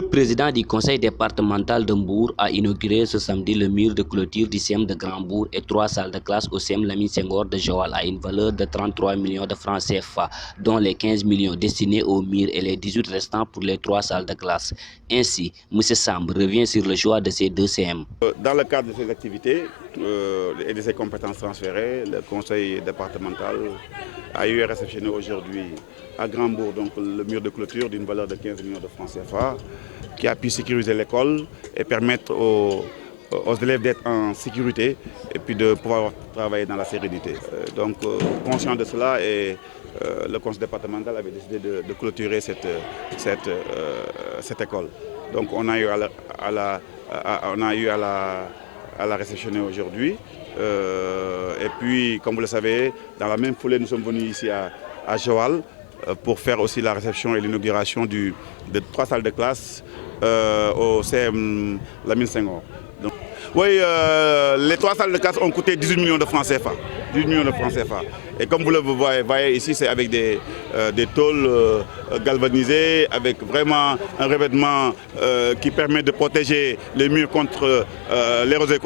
Le président du conseil départemental de Mbour a inauguré ce samedi le mur de clôture du CEM de Grand-Mbour et 3 salles de classe au CEM Lamine Senghor de Joal à une valeur de 33 millions de francs CFA, dont les 15 millions destinés au mur et les 18 restants pour les 3 salles de classe. Ainsi, M. Samb revient sur le choix de ces deux CEM. Dans le cadre de ces activités et de ces compétences transférées, le conseil départemental a eu à réceptionner aujourd'hui à Grand-Mbour donc le mur de clôture d'une valeur de 15 millions de francs CFA qui a pu sécuriser l'école et permettre aux élèves d'être en sécurité et puis de pouvoir travailler dans la sérénité. Conscient de cela, le conseil départemental avait décidé de clôturer cette école. Donc on a eu à la réceptionner aujourd'hui. Et puis, comme vous le savez, dans la même foulée, nous sommes venus ici à Joal pour faire aussi la réception et l'inauguration de 3 salles de classe au CM Lamine Senghor. Oui, les 3 salles de classe ont coûté 18 millions de francs CFA. 18 millions de francs CFA. Et comme vous le voyez ici, c'est avec des tôles galvanisées, avec vraiment un revêtement qui permet de protéger les murs contre l'érosion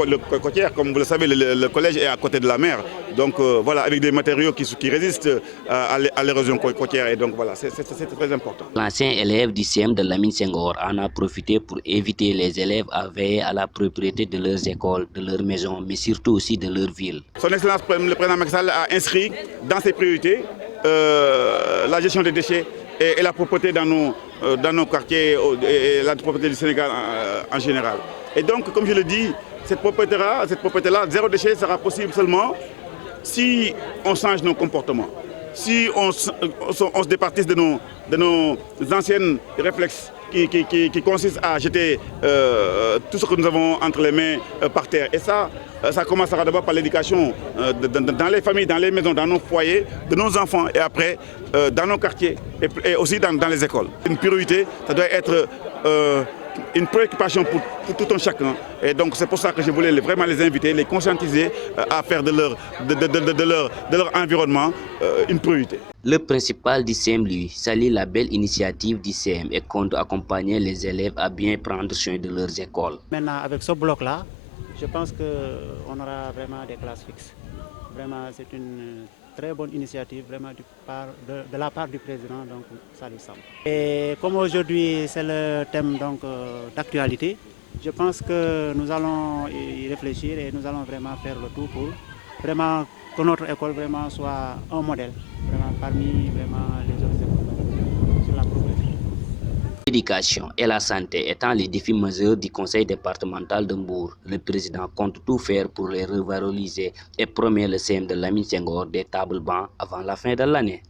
côtière. Comme vous le savez, le collège est à côté de la mer. Donc voilà, avec des matériaux qui résistent à l'érosion côtière. Et donc voilà, c'est très important. L'ancien élève du CEM de Lamine Senghor en a profité pour inviter les élèves à veiller à la propriété de leurs écoles, de leurs maisons, mais surtout aussi de leur ville. Son Excellence le président Macky Sall a inscrit dans ses priorités la gestion des déchets et la propreté dans nos quartiers et la propreté du Sénégal en général. Et donc, comme je le dis, cette propreté-là, zéro déchet, sera possible seulement si on change nos comportements, si on se départisse de nos anciens réflexes qui consistent à jeter tout ce que nous avons entre les mains par terre. Et ça commencera d'abord par l'éducation dans les familles, dans les maisons, dans nos foyers, de nos enfants et après dans nos quartiers et aussi dans les écoles. Une priorité, ça doit être une préoccupation pour tout un chacun. Et donc c'est pour ça que je voulais vraiment les inviter, les conscientiser à faire de leur environnement une priorité. Le principal du CEM, lui, salue la belle initiative du CEM et compte accompagner les élèves à bien prendre soin de leurs écoles. Maintenant, avec ce bloc-là, je pense qu'on aura vraiment des classes fixes. Vraiment, c'est une très bonne initiative vraiment de la part du président, donc Salih Samb. Et comme aujourd'hui c'est le thème d'actualité, je pense que nous allons y réfléchir et nous allons vraiment faire le tout pour vraiment que notre école vraiment soit un modèle vraiment parmi les autres écoles sur la propreté. L'éducation et la santé étant les défis majeurs du conseil départemental de Mbour, le président compte tout faire pour les revaloriser et promet le CEM de Lamine Senghor des tables bancs avant la fin de l'année.